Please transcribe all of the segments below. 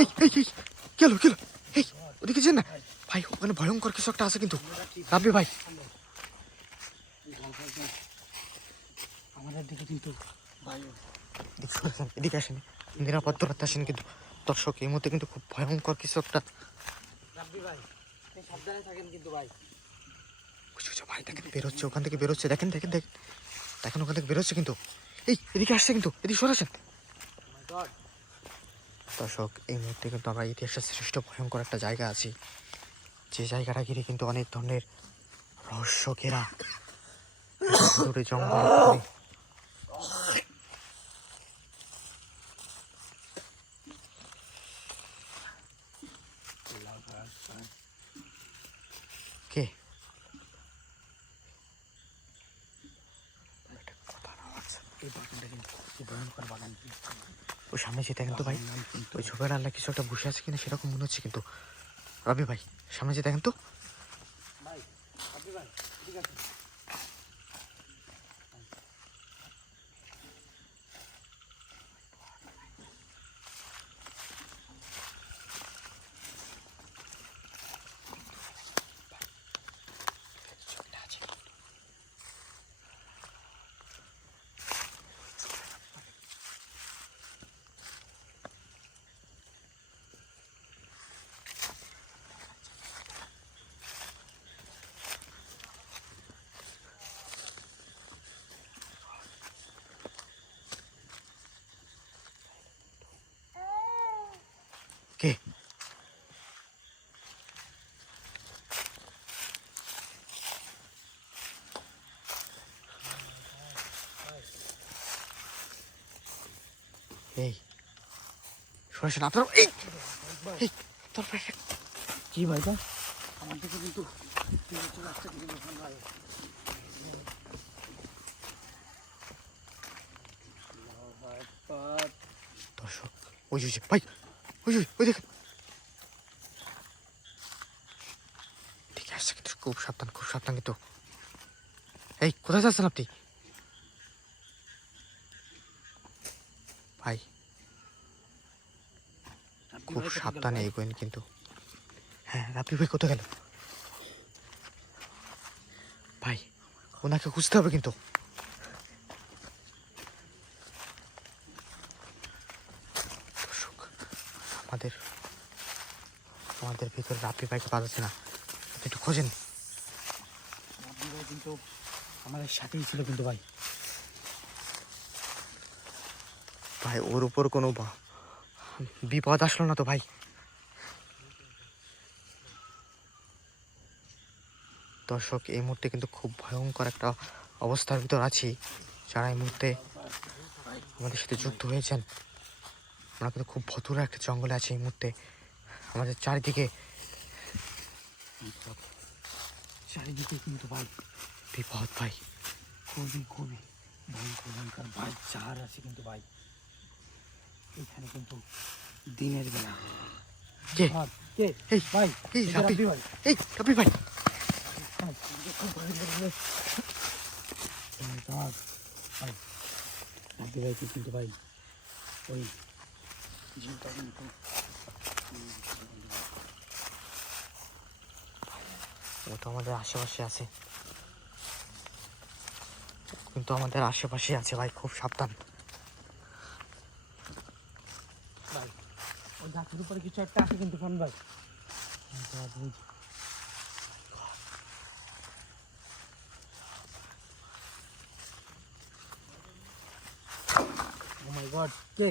এই এই এই গেল গেল, এই ওদিকে যেন না ভাই, ওখানে ভয়ঙ্কর কিছু একটা আছে কিন্তু। রাব্বি ভাই আমাদের দিকে কিন্তু ভাই এদিকে আসেন, নিরাপদ দূরত্বে আসেন কিন্তু। দর্শক এই মুহূর্তে কিন্তু খুব ভয়ঙ্কর কিছু একটা। রাব্বি ভাই সাবধানে থাকেন কিন্তু ভাই। ভাই দেখেন বেরোচ্ছে, ওখান থেকে বেরোচ্ছে, দেখেন দেখেন দেখেন দেখেন ওখান থেকে বেরোচ্ছে কিন্তু। এই এদিকে আসছে কিন্তু, এদিকে সরাসেন। দর্শক এই মুহূর্তে কিন্তু আমরা ইতিহাসের শ্রেষ্ঠ ভয়ঙ্কর একটা জায়গা আছি, যে জায়গাটা ঘিরে কিন্তু অনেক ধরনের রহস্য ঘেরা দূরে জঙ্গল। কে এই বাগানটা কিন্তু খুব ভয়ঙ্কর বাগান। ওই সামনে যে দেখেন তো ভাই, ওই ঝোপের আল্লাহ কিছু একটা বসে আছে কিনা সেরকম মনে হচ্ছে কিন্তু। রবি ভাই সামনে যে দেখেন তো। ভাই রাব্বি ভাই ঠিক আছে। কে এই সরাসরি আপনার এই এই তারপরে কি ভাই ভাই আমার দিকে কিন্তু রাস্তা কিন্তু ভাই। দর্শক ওই যে ভাই, ওই ওই দেখেন ঠিক আসছে কিন্তু। খুব সাবধান, খুব সাবধান কিন্তু। এই কোথায় যাচ্ছেন আপনি ভাই? খুব সাবধানে এগোয়েন কিন্তু। হ্যাঁ রাব্বি ভাই কোথায় গেল ভাই? ওনাকে খুঁজতে হবে কিন্তু। দর্শক আমাদের আমাদের ভিতরে রাব্বি ভাইকে পাওয়া যাচ্ছে না, আপনি একটু খোঁজেন। রাব্বি ভাই কিন্তু আমাদের সাথেই ছিল কিন্তু ভাই। ভাই ওর উপর কোনো বিপদ আসলো না তো ভাই? দর্শক এই মুহূর্তে কিন্তু খুব ভয়ঙ্কর একটা অবস্থার ভিতর আছি। যারা এই মুহূর্তে আমাদের সাথে যুক্ত হয়েছেন, আমরা কিন্তু খুব ভতুরে একটা জঙ্গলে আছি এই মুহূর্তে। আমাদের চারিদিকে চারিদিকে কিন্তু ভাই বিপদ ভাই। খুবই খুবই ভয়ঙ্কর ভয়ঙ্কর ভাই চার আছে কিন্তু ভাই। এখানে কিন্তু দিনের বেলা কে কে এই ভাই এই রাব্বি ভাই এই রাব্বি ভাই খুব ভয়ঙ্কর ভাই। রাব্বি ভাই কিন্তু ভাই ওই ঝিলটা কিন্তু ও তো আমাদের আশেপাশে আছে, কিন্তু আমাদের আশেপাশে আছে ভাই, খুব সাবধান। ভাই ওই গাছের উপরে কিছু একটা আছে কিন্তু খান ভাই। ও মাই গড কে?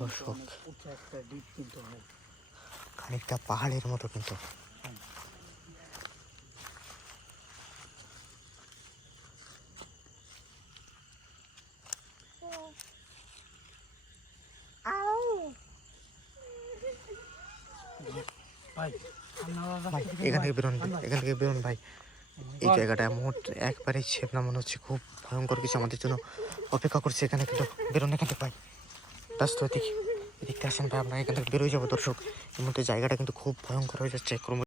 দর্শক একটা ডিপ কিন্তু হয় খানিকটা পাহাড়ের মতো কিন্তু। ভাই ভাই এখান থেকে বেরোন, এখান থেকে বেরোন ভাই। এই জায়গাটা মুহূর্তে একবারেই ছেপ না মনে হচ্ছে, খুব ভয়ঙ্কর কিছু আমাদের জন্য অপেক্ষা করছে এখানে কিন্তু। বেরোন এখান থেকে ভাই, ব্যস্ত দিকে দেখতে আসেন ভাই, আপনারা এখান থেকে বেরোয় যাবো দর্শক। এই মুহূর্তে জায়গাটা কিন্তু খুব ভয়ঙ্কর হয়ে যাচ্ছে ক্রমশ।